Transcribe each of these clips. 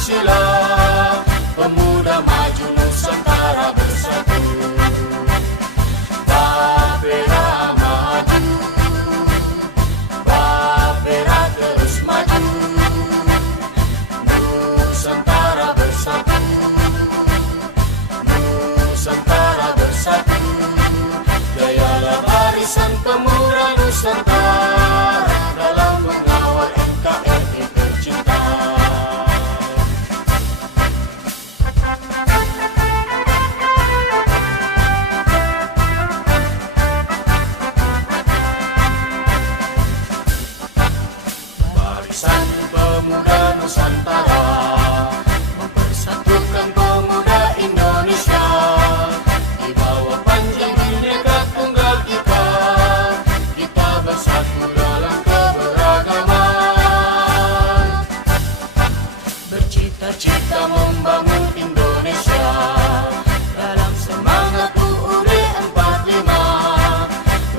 Pancasila, pemuda maju Nusantara bersatu. Bapera maju, Bapera terus maju, Nusantara bersatu, Nusantara bersatu. Jayalah barisan pemuda Nusantara dalam mengawal NKRI tercinta. Barisan pemuda Nusantara mempersatukan pemuda Indonesia di bawah panjang Bhinneka Tunggal Ika. Kita bersatu dalam keberagaman, bercita-cita membangun Indonesia dalam semangat UUD 45.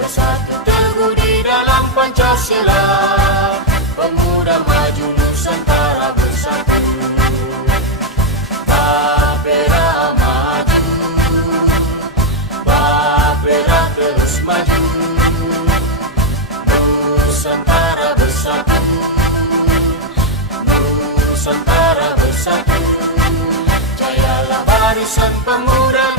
Bersatu teguh di dalam Pancasila, pemuda maju Nusantara bersatu. Bapera maju, Bapera terus maju, Nusantara bersatu, Nusantara bersatu. Jayalah barisan pemuda